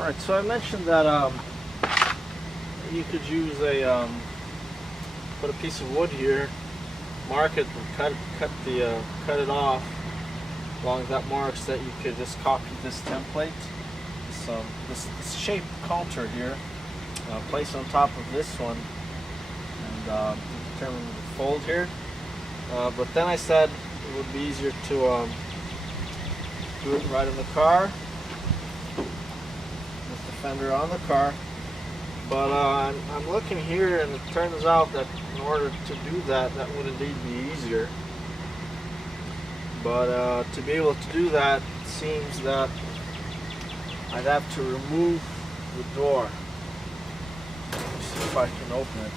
Alright, so I mentioned that you could use a put a piece of wood here, mark it, and cut it off along that marks that you could just copy this template, this shape counter here, place on top of this one, and determine the fold here. But then I said it would be easier to do it right in the car, with the fender on the car. But I'm looking here, and it turns out that in order to do that, that would indeed be easier. But to be able to do that, it seems that I'd have to remove the door. Let's see if I can open it.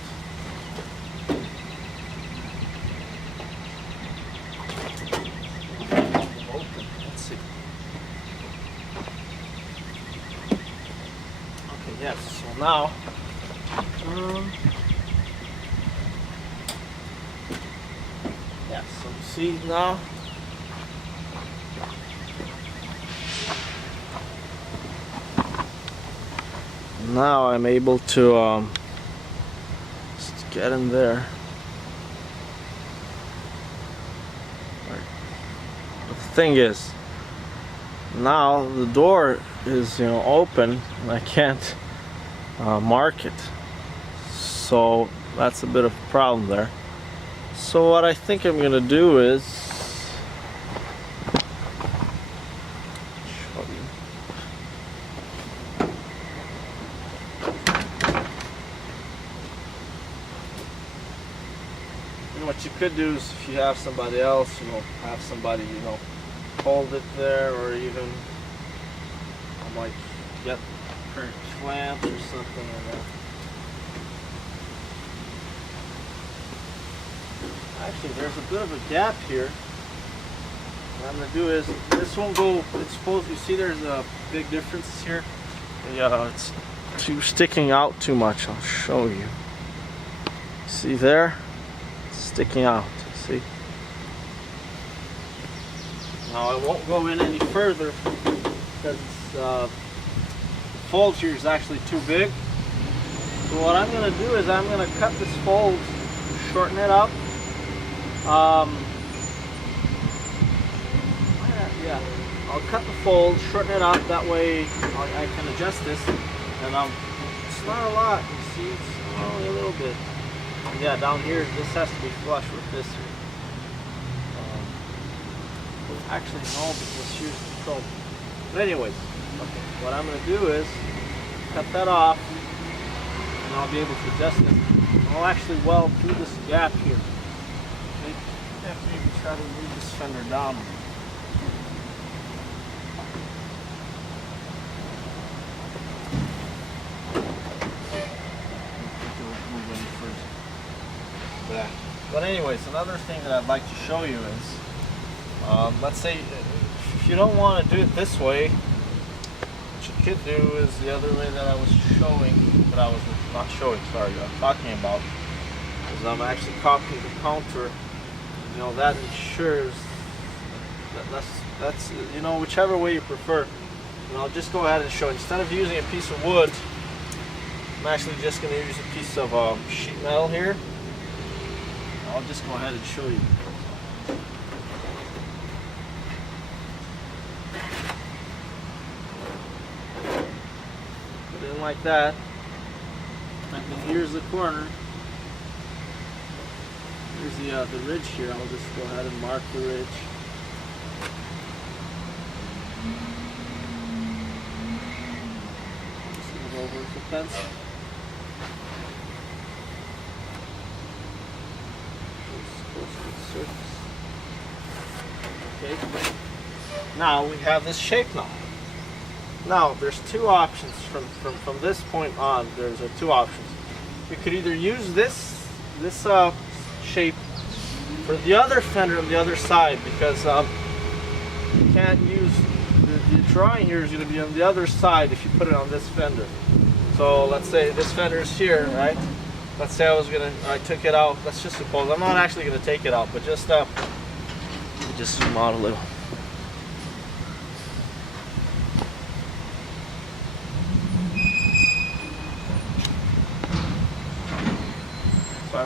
Open. Let's see. Okay, yes. So now, yeah. So you see now. Now I'm able to just get in there. But the thing is, now the door is, open, and I can't mark it. So that's a bit of a problem there. So what I think I'm gonna do is show you. What you could do is, if you have somebody else, have somebody, hold it there, or even like get a pair of clamps or something like that. Actually, there's a bit of a gap here. What I'm going to do is, this won't go, it's supposed, you see there's a big difference here? Yeah, it's sticking out too much. I'll show you. See there? Sticking out, see? Now I won't go in any further because the fold here is actually too big. So what I'm going to do is I'm going to cut this fold, shorten it up. Yeah, I'll cut the fold, shorten it up, that way I can adjust this, and it's not a lot, you see, it's only a little bit. Yeah, down here, this has to be flush with this here. Actually, no, because here's the control. But anyways, okay, what I'm going to do is cut that off, and I'll be able to adjust it. I'll actually weld through this gap here. Maybe try to move this fender down. But anyways, another thing that I'd like to show you is, let's say if you don't want to do it this way, what you could do is the other way that I was showing, that I was not showing, sorry, I'm talking about, is I'm actually copying the counter. That ensures that that's whichever way you prefer. And I'll just go ahead and show. Instead of using a piece of wood, I'm actually just going to use a piece of sheet metal here. I'll just go ahead and show you. Put it in like that. And then here's the corner. Here's the ridge here. I'll just go ahead and mark the ridge. Just move over the fence. Okay. Now we have this shape now. Now there's two options from this point on. There's two options. You could either use this shape for the other fender on the other side, because you can't use the drawing here is going to be on the other side if you put it on this fender. So let's say this fender is here, right? Let's say I took it out. Let's just suppose I'm not actually going to take it out, but just zoom out a little.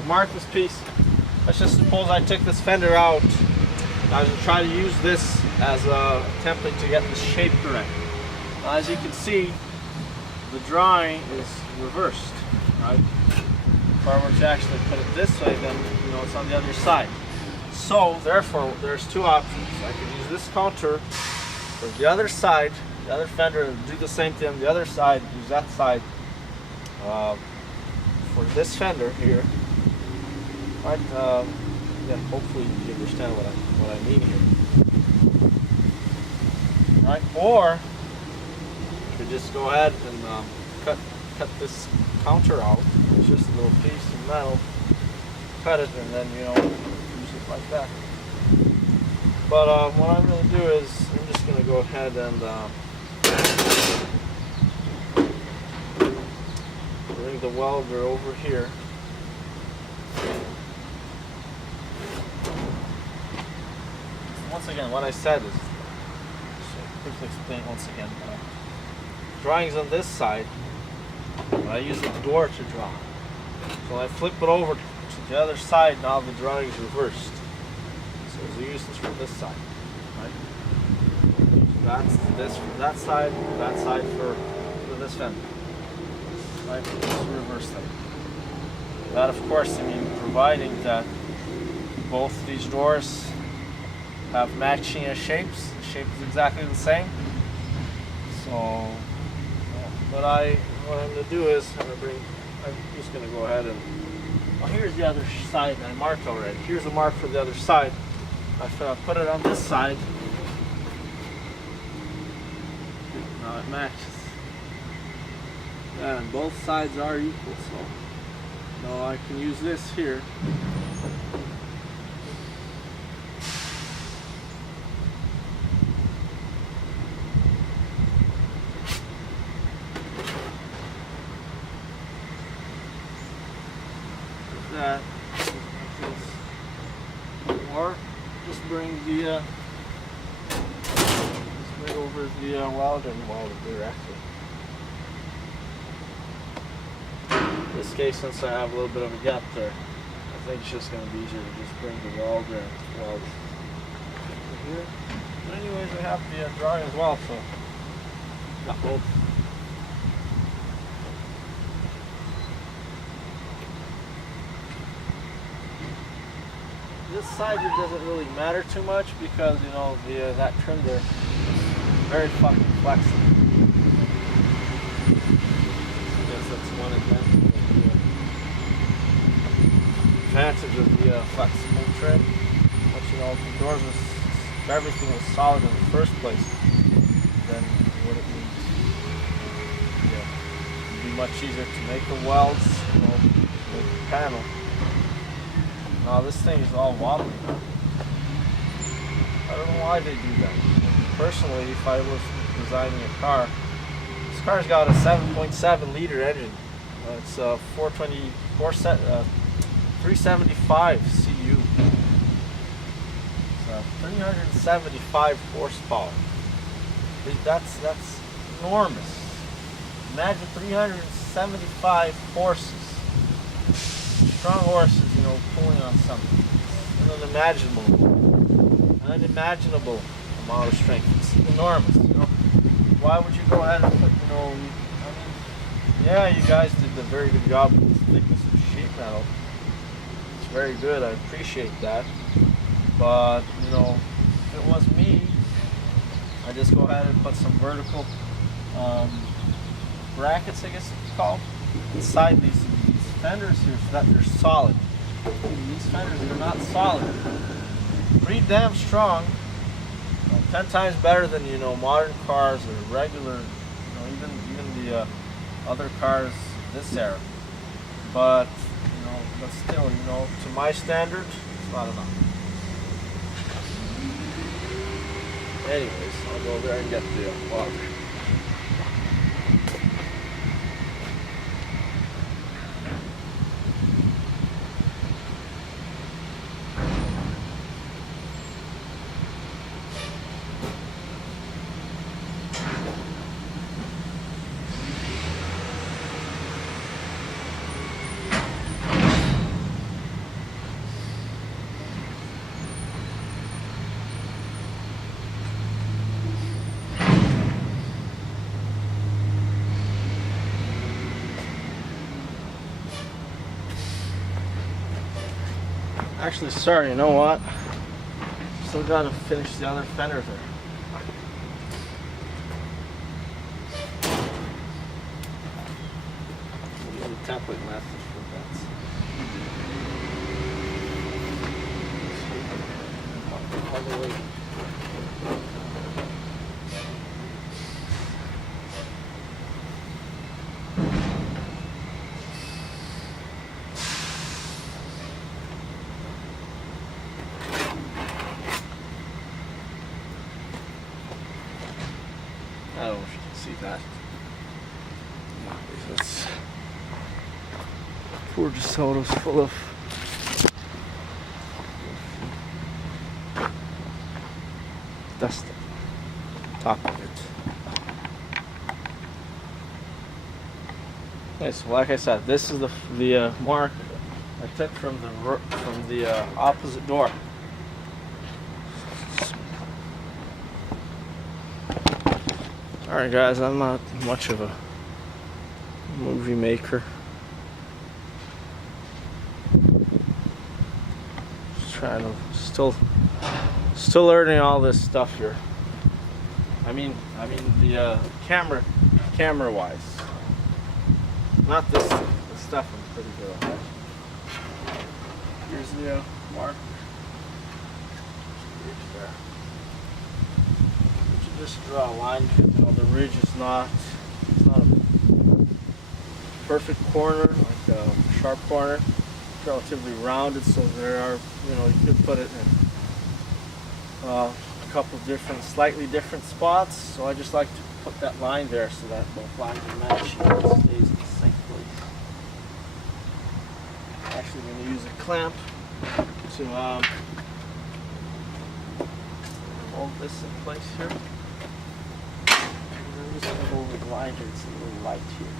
mark this piece. Let's just suppose I took this fender out. I was going to try to use this as a template to get the shape correct. Now, as you can see, the drawing is reversed. Right? If I were to actually put it this way, then it's on the other side. So therefore, there's two options. I could use this counter for the other side, the other fender, and do the same thing on the other side. Use that side for this fender here. Right? Yeah, hopefully you understand what I mean here. Right? Or you could just go ahead and cut this counter out. It's just a little piece of metal. Cut it and then use it like that. But what I'm going to do is I'm just going to go ahead and bring the welder over here. Once again, what I said is, quickly explain once again. Drawing's on this side, but I use the door to draw. So when I flip it over to the other side, now the drawing is reversed. So it's useless from this side. Right? That's this from that side for this fender. Right? Just reverse them. That, of course, providing that both these doors have matching shapes. The shape is exactly the same. So, what I'm going to do is I'm just going to go ahead and, here's the other side I marked already. Here's a mark for the other side. I put it on this side. Now it matches. And both sides are equal, so now I can use this here. That, or just bring the bring over the welder and weld it directly. In this case, since I have a little bit of a gap there, I think it's just going to be easier to just bring the welder and weld it here. But anyways, I have the drawing as well, so got both. This side it doesn't really matter too much because that trim there is very fucking flexible. I guess that's one advantage of the flexible trim. But if the doors if everything was solid in the first place, then it wouldn't it'd be much easier to make the welds, make the panel. Now this thing is all wobbly. I don't know why they do that. Personally, if I was designing a car, this car's got a 7.7 liter engine. It's 375 CU. It's 375 horsepower. That's enormous. Imagine 375 horses. Strong horses, pulling on something. Unimaginable amount of strength. It's enormous, Why would you go ahead and put, yeah, you guys did a very good job with the thickness of sheet metal. It's very good, I appreciate that. But, if it was me, I'd just go ahead and put some vertical brackets, I guess it's called, inside these fenders here so that they're solid. These fenders are not solid. Pretty damn strong. 10 times better than modern cars or regular, even the other cars this era. But still, to my standards, it's not enough. Anyways, I'll go there and get the water. Actually, sorry, you know what? Still gotta finish the other fender there. We'll use the template method for that. All the way. I don't know if you can see that. It's poor DeSoto's full of dust on top of it. Okay, so like I said, this is the mark I took from the opposite door. Alright guys, I'm not much of a movie maker. Just trying to still learning all this stuff here. I mean the camera wise. Not this stuff I'm pretty good at. Here's the mark. Here's there. Just draw a line. You know, the ridge is not a perfect corner, like a sharp corner. It's relatively rounded, so there are, you know, you could put it in a couple different, slightly different spots. So I just like to put that line there so that both lines are matching and it stays in the same place. I'm actually going to use a clamp to hold this in place here. I'm just going to go over the line here. It's a little light here.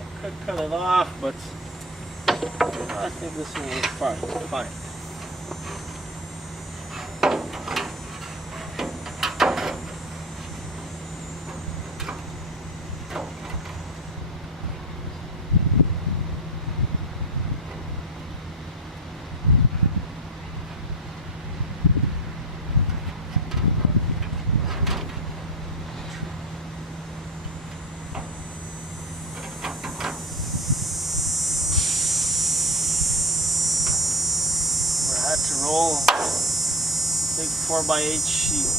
I could cut it off, but I think this will work fine. I had to roll a big 4x8 sheet.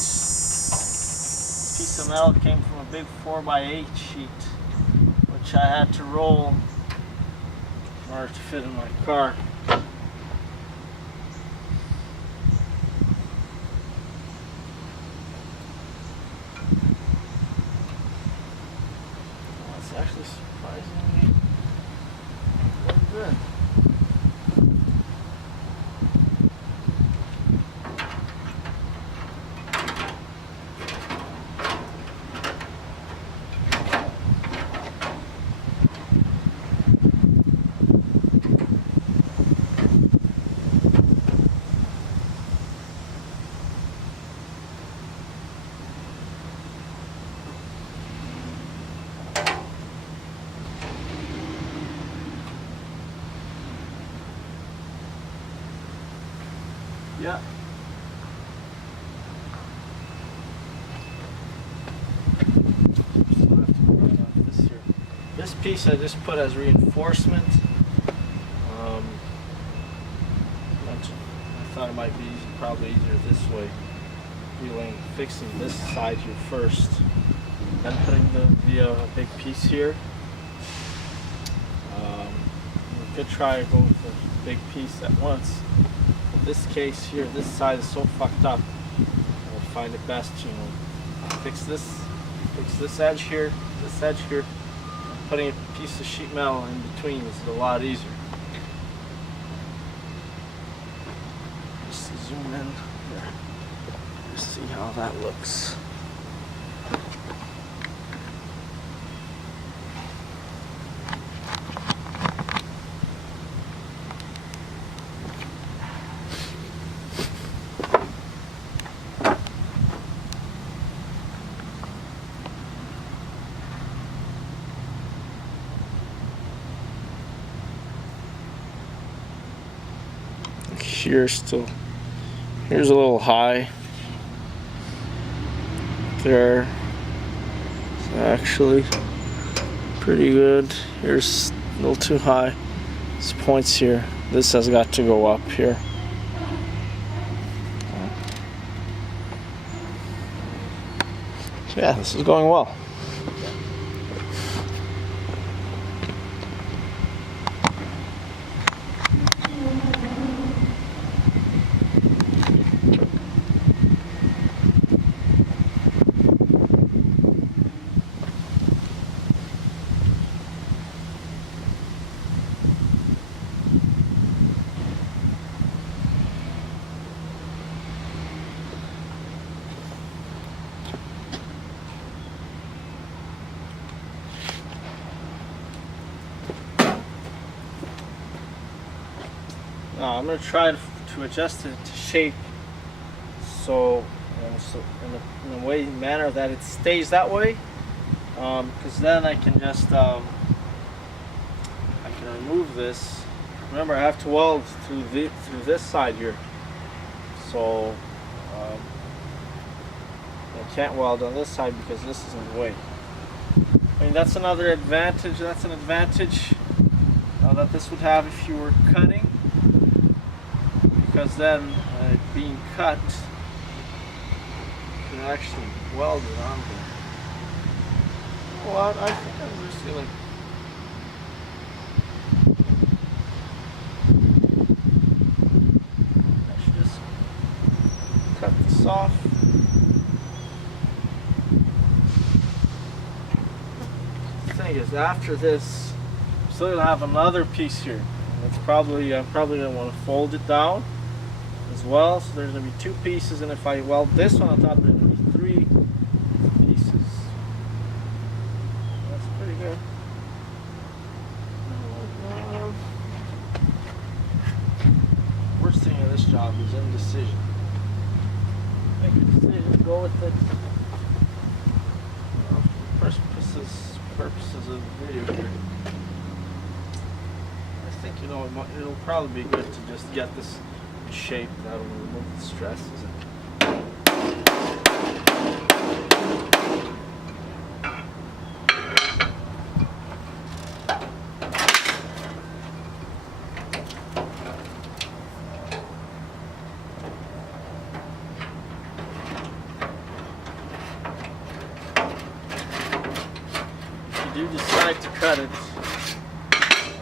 This piece of metal came from a big 4x8 sheet, which I had to roll in order to fit in my car. That's actually surprisingly very good. Yeah. This piece I just put as reinforcement. I thought it might be probably easier this way. Fixing this side here first, then putting the big piece here. We could try to go with the big piece at once. In this case here, this side is so fucked up. I'll find it best to, you know, fix this edge here, Putting a piece of sheet metal in between is a lot easier. Just zoom in there. Just see how that looks. shear still. Here's a little high. There. It's actually pretty good. Here's a little too high. This points here. This has got to go up here. So yeah, this is going well. Now I'm going to try to adjust it to shape so, in a manner that it stays that way, because then I can just I can remove this. Remember, I have to weld through this side here, so I can't weld on this side because this is in the way. I mean, that's another advantage. That's an advantage that this would have if you were cutting. Because then being cut, you can actually weld it on there. Well, I think I'm just gonna just cut this off. The thing is, after this, I'm still gonna have another piece here. And it's probably I'm probably gonna want to fold it down as well, so there's going to be two pieces, and if I weld this one on top, there's going to be three pieces. That's pretty good. Worst thing in this job is indecision. Make a decision, go with it. For purposes of the video here, I think it'll probably be good to just get this shape that will remove the stresses. If you do decide to cut it,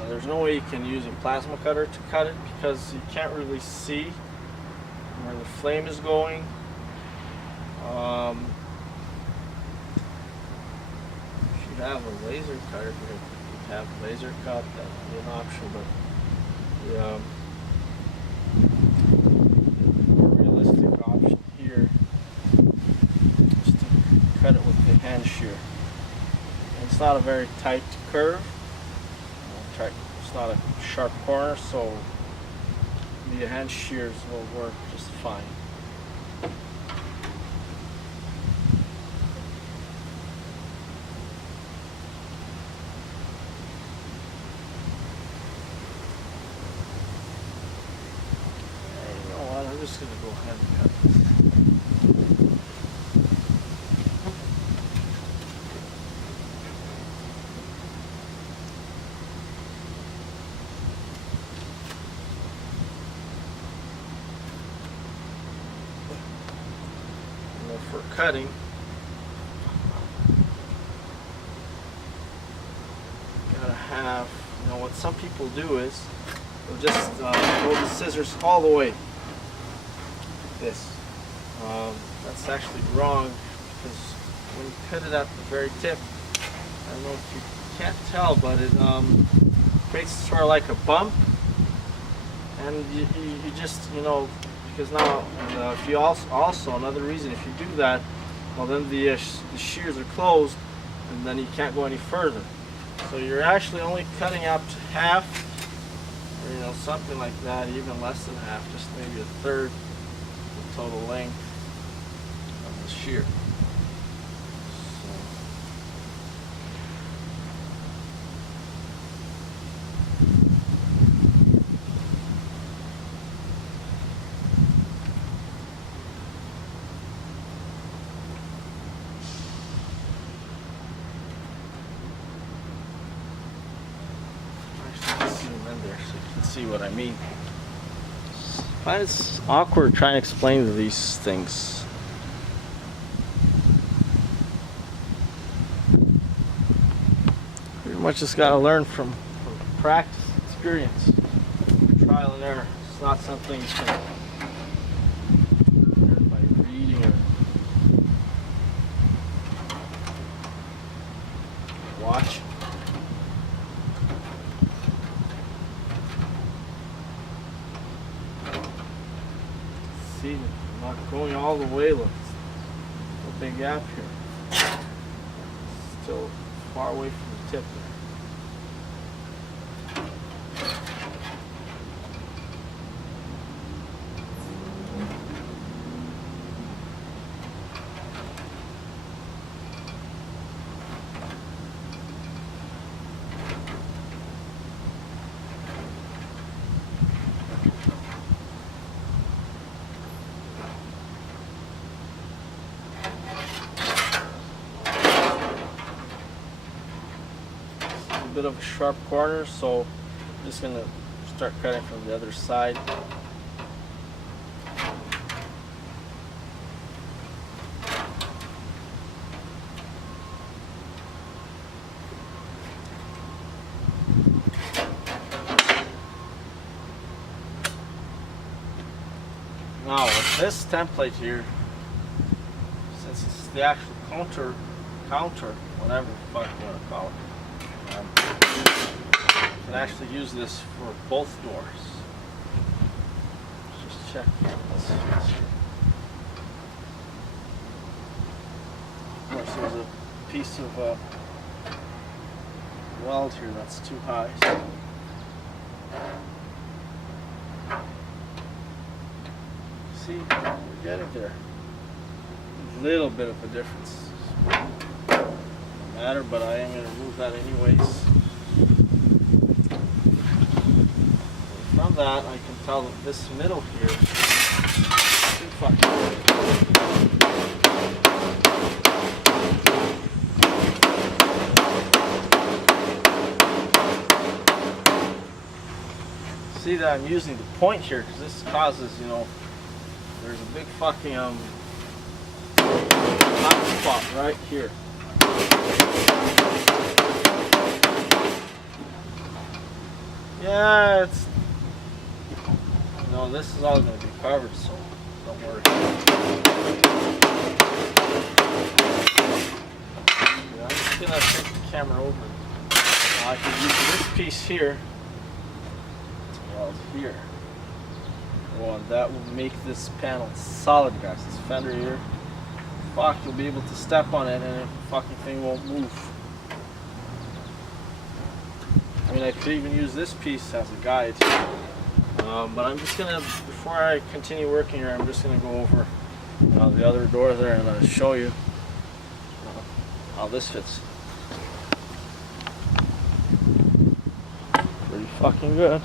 there's no way you can use a plasma cutter to cut it because you can't really see where the flame is going. If you have a laser cutter, if you have a laser cut, that would be an option, but the more realistic option here is to cut it with the hand shear. And it's not a very tight curve. It's not a sharp corner, so the hand shears will work just fine. And you know what? I'm just going to go ahead and cut this. For cutting, you gotta have, what some people do is they'll just hold the scissors all the way like this. That's actually wrong because when you cut it at the very tip, I don't know if you can't tell, but it creates sort of like a bump, and you just, because now, if you also another reason, if you do that, well then the shears are closed, and then you can't go any further. So you're actually only cutting up to half, or something like that, even less than half, just maybe a third the total length of the shear. there so you can see what I mean. I find it's awkward trying to explain these things. Pretty much just gotta learn from practice, experience, trial and error. It's not something you can learn by reading or watch. See, I'm not going all the way. Look, a big gap here. Still far away from the tip there. Bit of a sharp corner, so I'm just gonna start cutting from the other side. Now with this template here, since it's the actual counter, whatever the fuck you want to call it, you can actually use this for both doors. Let's just check here. Of course, there's a piece of weld here that's too high. So see, we're getting there. A little bit of a difference. Doesn't matter, but I am going to remove that anyways. From that, I can tell that this middle here is too fucking big. See that I'm using the point here because this causes, you know, there's a big fucking hot spot right here. Yeah, it's, you know, this is all going to be covered, so don't worry. Yeah, I'm just going to take the camera over. Now I can use this piece here to weld here. Oh, and that will make this panel solid, guys. This fender here, fuck, you'll be able to step on it and the fucking thing won't move. I mean, I could even use this piece as a guide, but I'm just gonna, before I continue working here, I'm just gonna go over the other door there and show you how this fits. Pretty fucking good.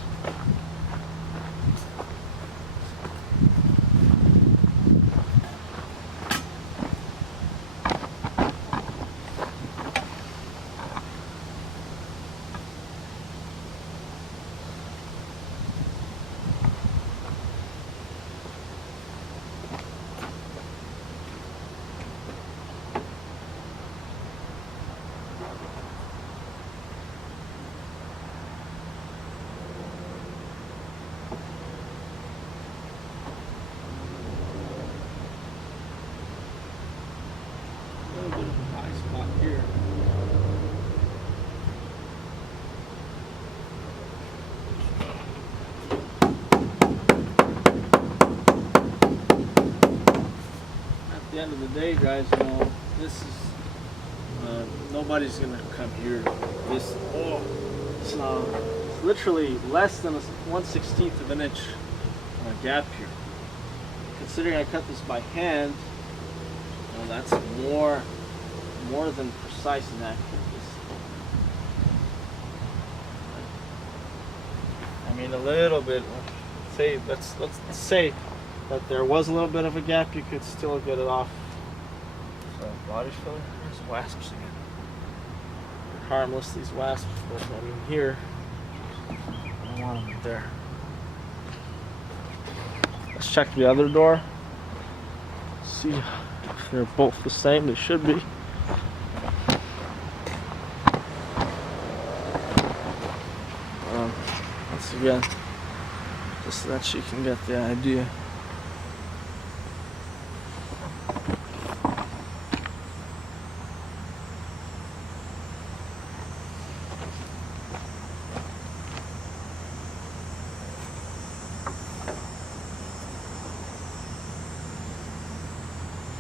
At the end of the day, guys, you know, this is nobody's gonna come here. This it's literally less than a 1/16 of an inch gap here. Considering I cut this by hand, you know, that's more than precise and accurate. I mean, a little bit. Say let's say that there was a little bit of a gap, you could still get it off. So body filler, there's wasps again. They're harmless, these wasps, but I mean here, don't want them there. Let's check the other door. See if they're both the same. They should be. Once again, just so that you can get the idea.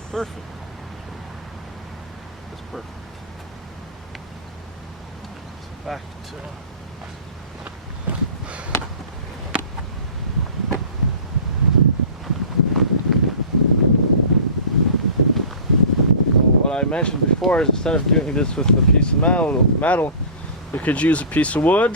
Perfect. That's perfect. So back to what I mentioned before is instead of doing this with a piece of metal, you could use a piece of wood.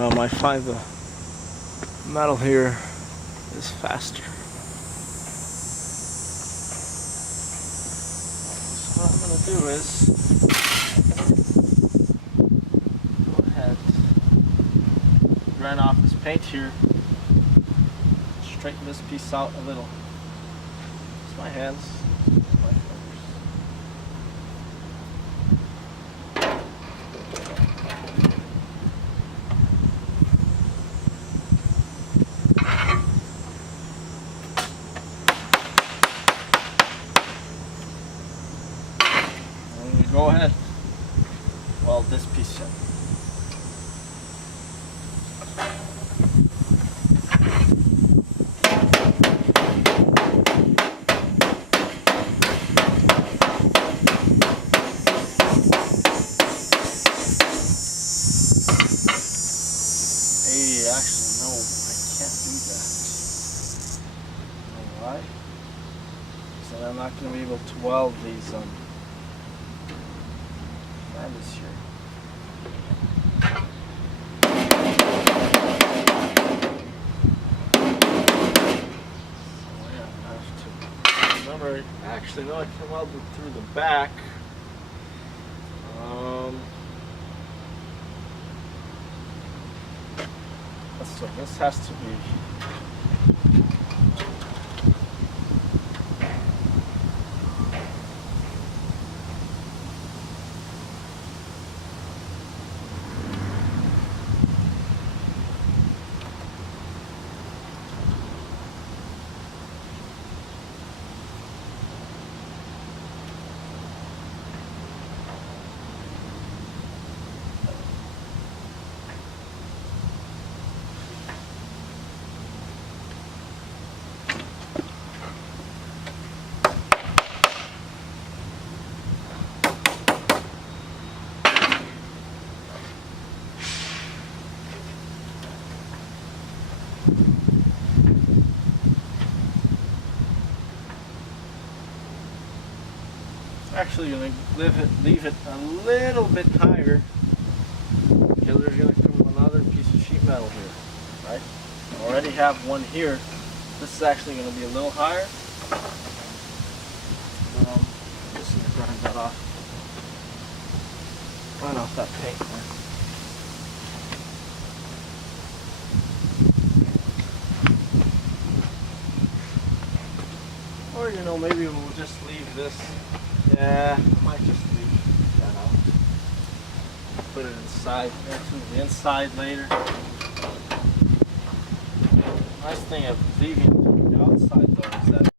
I might find the metal here is faster. So what I'm going to do is go ahead, grind off this paint here, straighten this piece out a little. It's my hands, my fingers. Go ahead, weld this piece in. Hey, actually, no, I can't do that. You know why? So I'm not going to be able to weld these this here. So yeah, I have to remember. Actually, no, I can weld it through the back. So this has to be. Actually, going to leave it a little bit higher because there's going to come another piece of sheet metal here, right? I already have one here. This is actually going to be a little higher. Just going to grind that off. Grind off that paint there. Or, you know, maybe we'll just leave this. Yeah, I might just leave that out. Put it inside, to the inside later. Nice thing of leaving it to the outside though is that